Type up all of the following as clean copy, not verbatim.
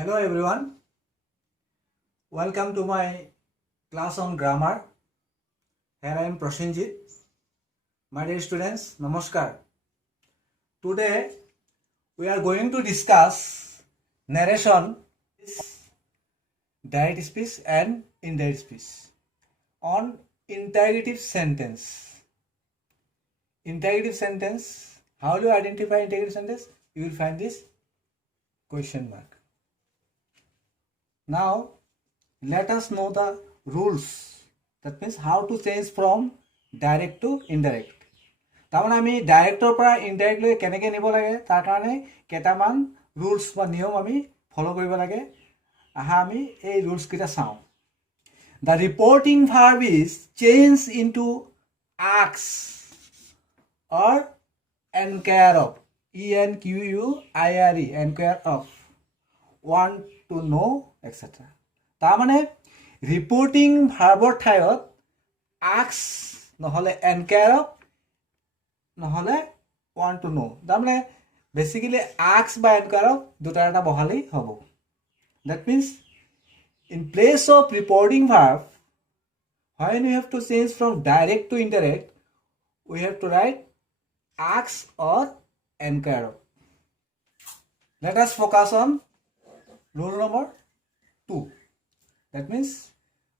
Hello everyone, welcome to my class on grammar. Here I am Prashinjit. My dear students, Namaskar. Today we are going to discuss narration, direct speech and indirect speech on interrogative sentence. Interrogative sentence, how do you identify interrogative sentence? You will find this question mark. Now, let us know the rules. That means how to change from direct to indirect. তাৰমানে আমি director পৰা indirect লৈ কেনেকৈ নিব লাগে তাৰ কাৰণে কেইটামান ৰুলছ বা নিয়ম আমি ফলো কৰিব লাগে। আহা আমি এই ৰুলছ কেইটা চাওঁ। The reporting verb is changed into ask or enquire of. ENQUIRE, enquire of. Want to know, etc. তাৰমানে ৰিপৰ্টিং ভাৰ্বৰ ঠাইত আক্স নহ'লে এনকেয়াৰ অফ নহ'লে want to know, তাৰমানে বেচিকেলি আক্স বা এনকেয়াৰ অফ দুটাৰ এটা বহালেই হ'ব। That means in place of reporting verb, when we have to change from direct to indirect, we have to write ask or enquire of. Let us focus on rule number 2. That means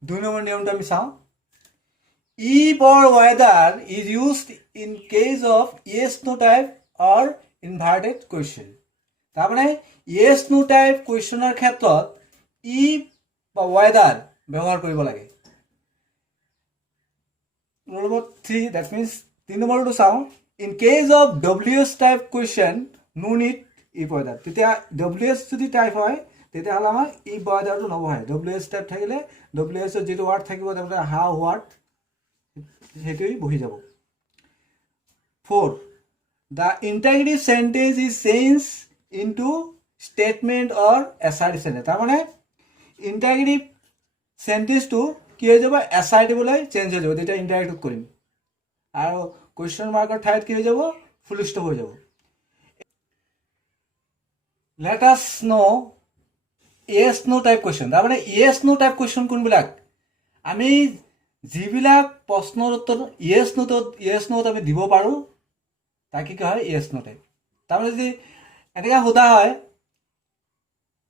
2 number নিয়মটো আমি চাওঁ। If or whether is used in case of yes no type or inverted question. তাৰমানে yes no type questioner ক্ষেত্ৰত if বা whether ব্যৱহাৰ কৰিব লাগে। Rule number 3, that means 3 নম্বৰটো চাওঁ। In case of WS type question, no need if whether. তেতিয়া WS যদি টাইপ হয় তেতিয়াহ'লে আমাৰ if whetherটো নবহায়। WS টাইপ থাকিলে WS ৰ যিটো ৱাৰ্ড থাকিব তাৰমানে how what সেইটোৱেই বহি যাব। 4. The interrogative sentence is changed into statement or assertive sentence. তাৰমানে interrogative sentenceটো কি হৈ যাব assertive-লৈ চেঞ্জ হৈ যাব, তেতিয়া interrogative কৰিম। আৰু কুৱেশ্যন মাৰ্কৰ ঠাইত কি হৈ যাব ফুল ষ্টপ হৈ যাব। Let us know yes no type question. তাৰমানে yes no type question কোনবিলাক? আমি যিবিলাক প্ৰশ্নৰ উত্তৰ yes no আমি দিব পাৰোঁ তাকে কি হয় yes no type। তাৰমানে যদি এনেকৈ সোধা হয়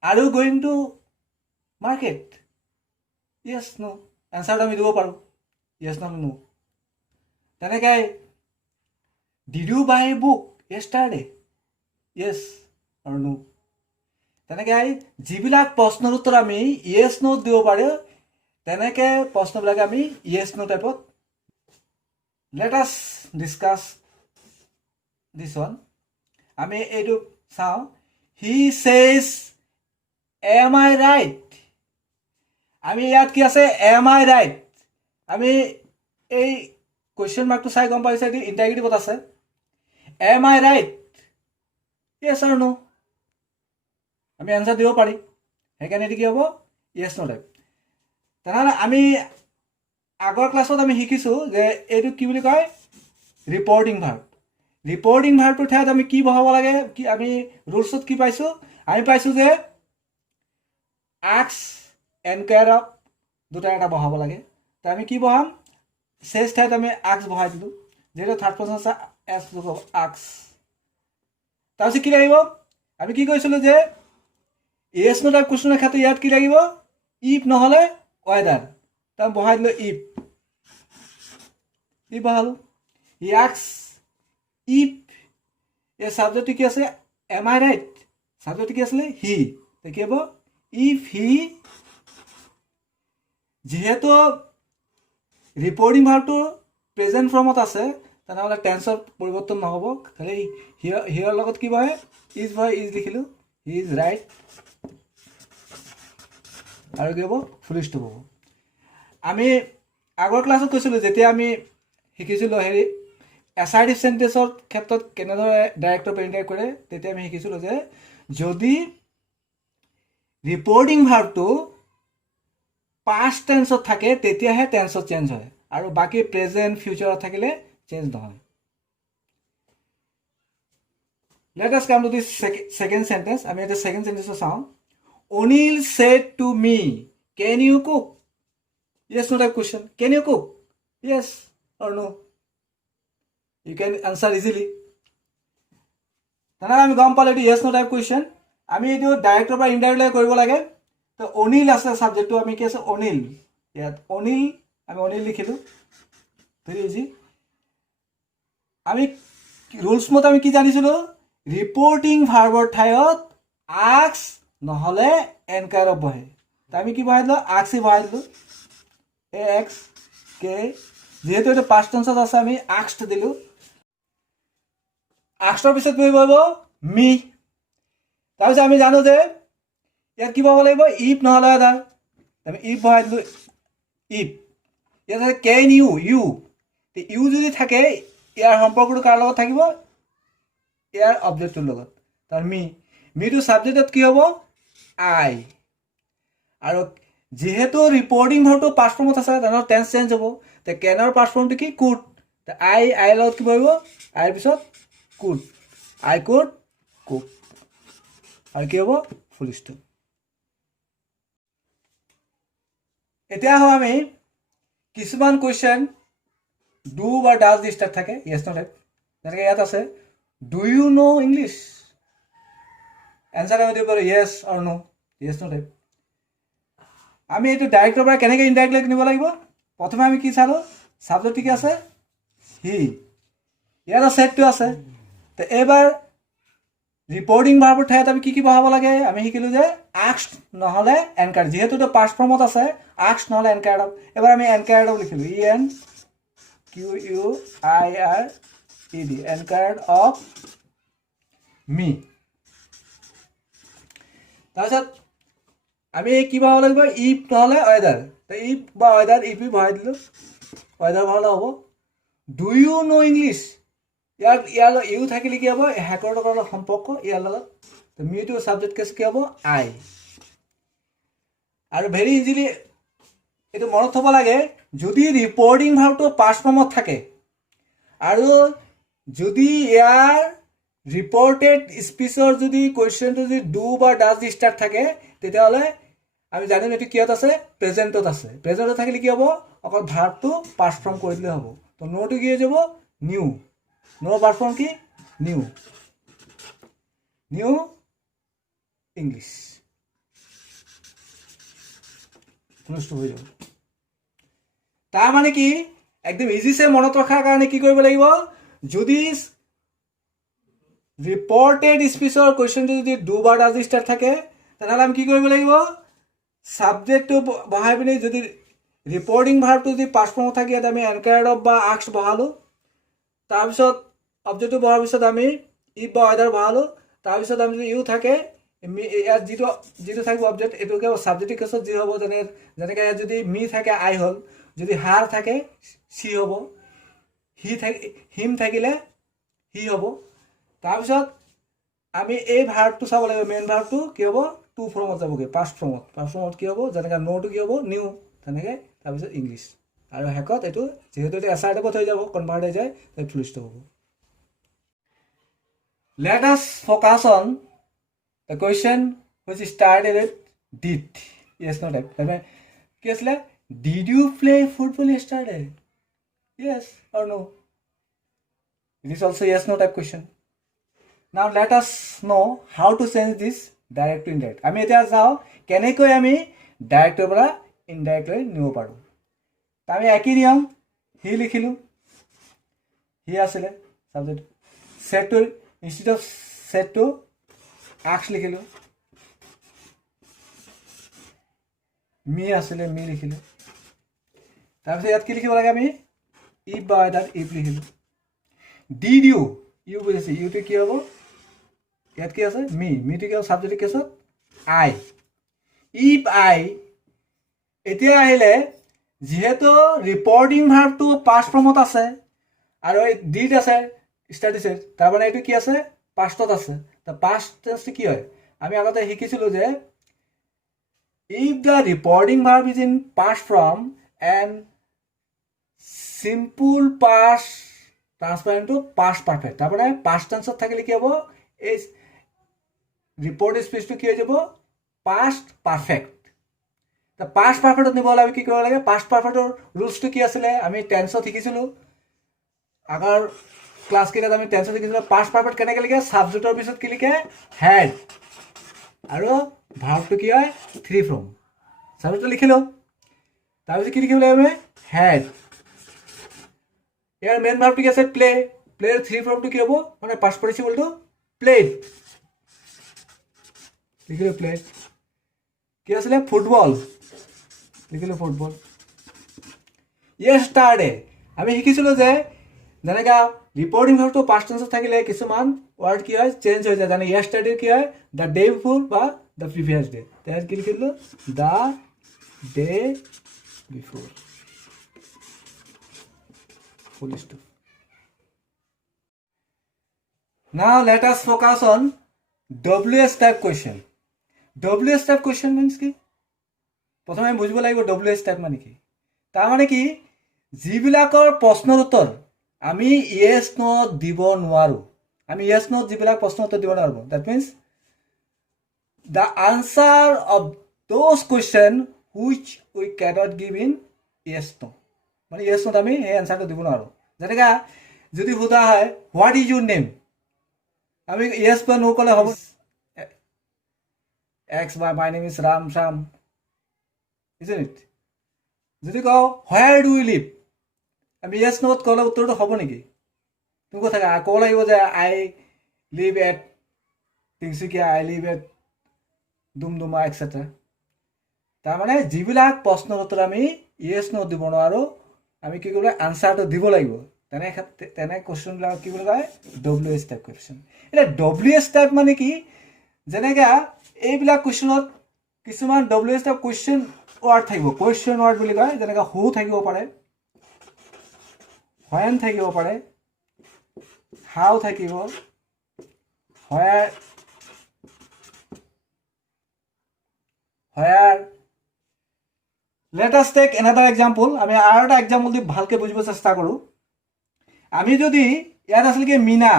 are you going to market? yes no, এনচাৰটো আমি দিব পাৰোঁ yes no no। তেনেকৈ did you buy a book yesterday? yes or no। তেনেকৈ যিবিলাক প্ৰশ্নৰ উত্তৰ আমি yes no দিব পাৰোঁ তেনেকৈ প্ৰশ্নবিলাক আমি yes no টাইপত। Let us discuss this one. আমি এইটো চাওঁ। He says am I right? আমি ইয়াত কি আছে am I right? আমি এই কুৱেশ্যন মাৰ্কটো চাই গম পাইছে এইটো ইণ্টাৰগেটিভত আছে। am I right? yes or no, আমি এনচাৰ দিব পাৰিম, সেইকাৰণে এইটো কি হ'ব yes no টাইপ। তেনেহ'লে আমি আগৰ ক্লাছত আমি শিকিছোঁ যে এইটো কি বুলি কয় ৰিপৰ্টিং ভাৰ্ব। ৰিপৰ্টিং ভাৰ্বটোৰ ঠাইত আমি কি বহাব লাগে, কি আমি ৰুলছত কি পাইছোঁ, আমি পাইছোঁ যে আক্স এনকুৱায়াৰ অফ দুটা এটা বহাব লাগে। তো আমি কি বহাম শেষ ঠাইত আমি আক্স বহাই দিলোঁ, যিহেতু থাৰ্ড পাৰ্চন আছে এছ আক্স। তাৰপিছত কি লাগিব, আমি কি কৈছিলোঁ যে yes no টাইপ কুৱেশ্যনৰ ক্ষেত্ৰত ইয়াত কি লাগিব if নহ'লে whether, তাৰ বহাই দিলোঁ if বহালোঁ। he asks if এই ছাবজেক্টটো কি আছে am I right, ছাবজেক্টটো কি আছিলে he, কি হ'ব if he। যিহেতু ৰিপৰ্টিং ভাৰ্বটো প্ৰেজেণ্ট ফৰ্মত আছে তেনেহ'লে টেন্সৰ পৰিৱৰ্তন নহ'ব, খালি হিয়ৰ লগত কি বহে ইজ বহে, ইজ লিখিলোঁ হি ইজ ৰাইট আৰু কি হ'ব ফুল ষ্টপ হ'ব। আমি আগৰ ক্লাছত কৈছিলোঁ যেতিয়া আমি শিকিছিলোঁ হেৰি এছাৰ্টিভ চেণ্টেন্সৰ ক্ষেত্ৰত কেনেদৰে ডাইৰেক্টৰ পেইণ্টাৰ কৰে, তেতিয়া আমি শিকিছিলোঁ যে যদি ৰিপৰ্টিং ভাৰ্বটো পাষ্ট টেন্সত থাকে তেতিয়াহে টেন্সত চেঞ্জ হয়, আৰু বাকী প্ৰেজেণ্ট ফিউচাৰত থাকিলে চেঞ্জ নহয়। Let us come to this second sentence. আমি এটা second sentence চাওঁ। Onil said to me, can you cook? Yes, no type question. Can you cook? Yes or no? You can answer easily. তেনেহ'লে আমি গম পালোঁ এইটো yes no type question. আমি এইটো ডাইৰেক্টৰ পৰা ইনডাইৰেক্টলৈ কৰিব লাগে. তো অনিল আছে ছাবজেক্টটো, আমি কি আছে অনিল, ইয়াত অনিল আমি অনিল লিখিলোঁ, ভেৰি ইজি. আমি ৰুলছ মতে আমি কি জানিছিলোঁ, ৰিপৰ্টিং ভাৰ্বৰ ঠাইত আক্স নহ'লে এনকাৰ অফ বহে. তো আমি কি বহাই দিলোঁ, আক্সই বহাই দিলোঁ, এ এক্স কে. যিহেতু এইটো পাষ্ট টেন্সত আছে আমি আক্সটো দিলোঁ. আক্সৰ পিছত কি বহিব মি. তাৰপিছত আমি জানো যে ইয়াত কি পাব লাগিব, ইফ নহ'লে আদাৰ, আমি ইফ বহাই দিলোঁ, ইফ. ইয়াত আছে কেন ইউ, ইউ. ইউ যদি থাকে ইয়াৰ সম্পৰ্কটো কাৰ লগত থাকিব, ইয়াৰ অবজেক্টটোৰ লগত. তাৰ মিটো ছাবজেক্টত কি হ'ব আই. আৰু যিহেতু ৰিপৰ্টিং ভাৰ্বটো পাষ্ট ফৰ্মত আছে তেনেহ'লে টেন্স চেঞ্জ হ'ব. তে কেনৰ পাষ্ট ফৰ্মটো কি কুড. আইৰ লগত কি বহিব, আইৰ পিছত কুড, আই কুড কুক, আৰু কি হ'ব ফুল ষ্টপ. এতিয়া আহোঁ আমি কিছুমান কুৱেশ্যন ডু বা ডাজ দি ষ্টাৰ্ট থাকে, য়েছ ন টাইপ. যেনেকৈ ইয়াত আছে do you know' English, answer আমি দিব পাৰোঁ য়েছ অৰ ন', য়েছ ন' টাইপ. আমি এইটো ডাইৰেক্টৰ পৰা কেনেকৈ ইনডাইৰেক্টলৈ নিব লাগিব, প্ৰথমে আমি কি চালোঁ, ছাবজেক্ট কি আছে হি, ইয়াত ছেটটো আছে. তো এইবাৰ ৰিপৰ্টিং ভাৰ্বৰ ঠাইত আমি কি বহাব লাগে, আমি শিকিলোঁ যে আক্স নহ'লে এনকাৰ্ড. যিহেতু এইটো পাষ্ট ফৰ্মত আছে আক্স নহ'লে এনকাৰ্ড অফ. এবাৰ আমি এনকাৰ্ড অফ লিখিলোঁ, E N Q U I R E D, enquired of me. তাৰপিছত আমি কি বহাব লাগিব, ইফ নহ'লে ৱেডাৰ. তো ইফ বা ৱেডাৰ, ইফ বহাই দিলোঁ, ৱেডাৰ বহালে হ'ব. ডু ইউ ন' ইংলিছ, ইয়াৰ ইউ থাকিলে কি হ'ব, হেকৰ লগত সম্পৰ্ক ইয়াৰ লগত. তো মিটো ছাবজেক্ট কেছ কি হ'ব আই. আৰু ভেৰি ইজিলি এইটো মনত থ'ব লাগে, যদি ৰিপৰ্টিং ভাৰ্বটো পাষ্ট ফৰ্মত থাকে আৰু যদি ইয়াৰ ৰিপৰ্টেড স্পীচৰ যদি কুৱেশ্যনটো যদি ডু বা ডাজ দি ষ্টাৰ্ট থাকে তেতিয়াহ'লে আমি জানিম এইটো কিহত আছে, প্ৰেজেণ্টত আছে. প্ৰেজেণ্টত থাকিলে কি হ'ব, অকল ভাৰ্বটো পাষ্ট ফৰ্ম কৰি দিলে হ'ব. তো ন'টো কি হৈ যাব নিউ, ন' পাষ্ট ফৰ্ম কি নিউ, নিউ ইংলিছ হৈ যাব. তাৰমানে কি একদম ইজিছে মনত ৰখাৰ কাৰণে কি কৰিব লাগিব, যদি ৰিপৰ্টেড স্পীচৰ কুৱেশ্যনটো যদি ডু বা ডাজ দি ষ্টাৰ্ট থাকে তেনেহ'লে আমি কি কৰিব লাগিব, ছাবজেক্টটো বহাই পিনি যদি ৰিপৰ্টিং ভাৰ্বটো যদি পাষ্ট ফৰ্মত থাকে ইয়াত আমি এনকাৰ্ড অফ বা আক্স বহালোঁ. তাৰপিছত অবজেক্টটো বহাৰ পিছত আমি ইফ বা ৱেডাৰ বহালোঁ. তাৰপিছত আমি যদি ইউ থাকে ইয়াত যিটো থাকিব অবজেক্ট এইটোকে ছাবজেক্টিভ কেছত যি হ'ব, যেনেকৈ ইয়াত যদি মি থাকে আই হ'ল, যদি হাৰ থাকে চি হ'ব, হিম থাকিলে হি হ'ব. তাৰপিছত আমি এই ভাৰ্বটো চাব লাগিব, মেইন ভাৰ্বটো কি হ'ব টু ফৰ্মত যাবগৈ, পাষ্ট ফৰ্মত কি হ'ব, যেনেকৈ ন'টো কি হ'ব নিউ, তেনেকৈ তাৰপিছত ইংলিছ. আৰু শেষত এইটো যিহেতু এইটো এছআৰ টাইপত হৈ যাব, কনভাৰ্ট হৈ যায়, ফুল ষ্টপ হ'ব. Let us focus on the question which started with did. Yes, no type. কি আছিলে, did you play football yesterday? Yes or no? It is also yes, no type question. Now let us know how to change this direct to indirect. আমি এতিয়া চাওঁ কেনেকৈ আমি director পৰা ইনডাইৰেক্টলৈ নিব পাৰোঁ. আমি একই নিয়ম, হি লিখিলোঁ, হি আছিলে ছাবজেক্ট, ছেটটো ইনষ্টিড অফ ছেটটো আক্স লিখিলোঁ, মি আছিলে মি লিখিলোঁ. তাৰপিছত ইয়াত কি লিখিব লাগে, আমি ইফ বা ৱেডাৰ ইফ লিখিলোঁ. ডিড ইউ, ইউ বুজিছে, ইউটো কি হ'ব, ইয়াত কি আছে মিটো কি হ'ব ছাবজেক্ট কেছত আই. ইফ আই এতিয়া আহিলে যিহেতু ৰিপৰ্টিং ভাৰ্বটো পাষ্ট ফৰ্মত আছে আৰু এই ডিড আছে ষ্টাৰ্টিছে, তাৰমানে এইটো কি আছে পাষ্টত আছে. তো পাষ্ট টেন্সটো কি হয়, আমি আগতে শিকিছিলোঁ যে if the reporting verb is in past form and simple past transfer into past perfect, তাৰমানে পাষ্ট টেন্সত থাকিলে কি হ'ব, এই ৰিপৰ্ট স্পীচটো কি হৈ যাব পাষ্ট পাৰফেক্ট তা পাষ্ট পাৰফেক্টত নিব হ'লে আমি কি কৰিব লাগে পাষ্ট পাৰফেক্টৰ ৰুলছটো কি আছিলে আমি টেন্সত শিকিছিলোঁ আগৰ ক্লাছ কেইটাত আমি টেন্সত শিকিছিলোঁ পাষ্ট পাৰফেক্ট কেনেকৈ লিখে ছাবজেক্টৰ পিছত কি লিখে হেড আৰু ভাৰ্বটো কি হয় থ্ৰী ফ্ৰম ছাবজেক্টটো লিখিলোঁ তাৰপিছত কি লিখিব লাগিব আমি হেড ইয়াৰ মেইন ভাৰ্বটো কি আছে প্লে প্লেৰ থ্ৰী ফ্ৰমটো কি হ'ব মানে পাষ্ট পাৰ্টিচিপলটো প্লেড লিখিলোঁ প্লেড কি আছিলে ফুটবল লিখিলোঁ ফুটবল ইয়েষ্টাৰডে আমি শিকিছিলোঁ যে যেনেকৈ ৰিপৰ্টিং ভাৰ্বটো পাষ্ট টেন্সত থাকিলে কিছুমান ৱাৰ্ড কি হয় চেঞ্জ হৈ যায় যেনে ইয়েষ্টাৰডে কি হয় দ্য ডে বিফোৰ বা দ্য প্ৰিভিয়াছ ডে তাত কি লিখিলোঁ the day before full stop. Now let us focus on WS type question. WS type question means কি প্ৰথমে আমি বুজিব লাগিব WS type মানে কি তাৰ মানে কি যিবিলাকৰ প্ৰশ্নৰ উত্তৰ আমি yes no দিব নোৱাৰোঁ আমি yes no যিবিলাক প্ৰশ্নৰ উত্তৰ দিব নোৱাৰোঁ that means the answer of those question which we cannot give in yes no মানে yes no আমি এই এনসাৰটো দিব নোৱাৰোঁ যেনেকা যদি সোধা হয় হোৱাট ইজ ইউৰ নেম আমি yes বা no ক'লে হ'ব এক্স বা my name is Ram Shyam isn't it যদি কওঁ where do you live আমি yes no ক'লে উত্তৰটো হ'ব নেকি তুমি কথা ক'ব লাগিব যে I live at Tinsukia I live at Doomdooma etcetera তাৰমানে যিবিলাক প্ৰশ্নৰ উত্তৰ আমি yes no দিব নোৱাৰোঁ আমি কি কৰিব আনসাৰটো দিব লাগিব তেনে কোৱেশ্চনবিলাক কি বুলি কয় WS টাইপ কোৱেশ্চন এতিয়া WS টাইপ মানে কি যেনেকৈ এইবিলাক কোৱেশ্চনত কিছুমান WS টাইপ কোৱেশ্চন ৱাৰ্ড থাকিব কোৱেশ্চন ৱাৰ্ড বুলি কয় যেনেকৈ হু থাকিব পাৰে when থাকিব পাৰে how থাকিব where let us take another example আমি আৰু এটা এক্সাম্পল দি ভালকৈ বুজিব চেষ্টা কৰোঁ আমি যদি ইয়াত আছিল কি মিনা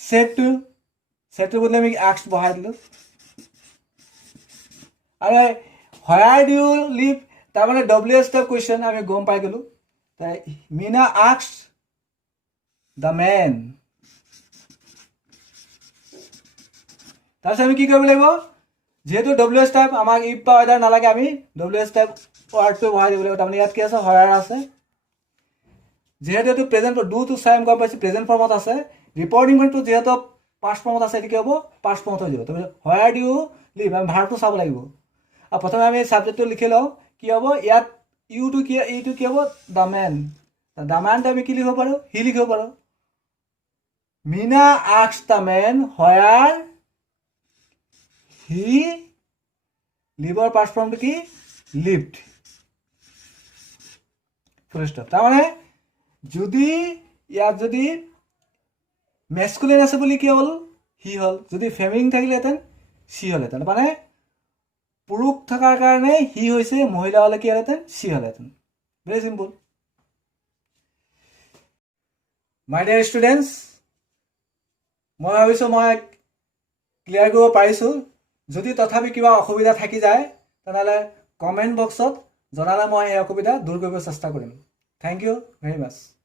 সেটটো বদলে আমি আক্স বহাই দিলোঁ আৰু where do you live তাৰমানে WS টাইপ কুৱেশ্যন আমি গম পাই গ'লোঁ মিনা আক্স দ্য মেন তাৰপিছত আমি কি কৰিব লাগিব যেহেতু WS টাইপ আমাক ইফ বা ৱেডাৰ নালাগে আমি WS টাইপ ৱাৰ্ডটো বহাই দিব লাগিব তাৰমানে ইয়াত কি আছে হোৱাৰ আছে যেহেতু এইটো প্ৰেজেণ্ট ডু টু চাই গম পাইছোঁ প্ৰেজেণ্ট ফৰ্মত আছে ৰিপৰ্টিং ফৰ্মটো যিহেতু পাষ্ট ফৰ্মত আছে এইটো কি হ'ব পাষ্ট ফৰ্মত হৈ যাব তাৰপিছত হোৱাৰ ডু লিভ আমি ভাৰ্বটো চাব লাগিব আৰু প্ৰথমে আমি ছাবজেক্টটো লিখি লওঁ কি হ'ব ইয়াত ইউটো কি হ'ব দ্য মেনটো আমি কি লিখিব পাৰোঁ হি লিখিব পাৰোঁ মিনা আস্কড দ্য মেন হোৱাৰ হি লিভৰ পাষ্ট ফৰ্মটো কি লিভড ফুল ষ্টপ তাৰমানে যদি ইয়াত যদি মেস্কুলিন আছে বুলি কি হ'ল হি হ'ল যদি ফেমিনিন থাকিলেহেঁতেন চি হ'লহেঁতেন মানে পুৰুষ থকাৰ কাৰণে হি হৈছে মহিলা হ'লে কি হ'লহেঁতেন চি হ'লহেঁতেন ভেৰি চিম্পল মাই ডিয়াৰ ষ্টুডেণ্টছ মই ভাবিছোঁ মই ক্লিয়াৰ কৰিব পাৰিছোঁ যদি তথাপি কিবা অসুবিধা থাকি যায় তেনেহ'লে কমেণ্ট বক্সত জনালে মই সেই অসুবিধা দূৰ কৰিব চেষ্টা কৰিম থেংক ইউ ভেৰি মাছ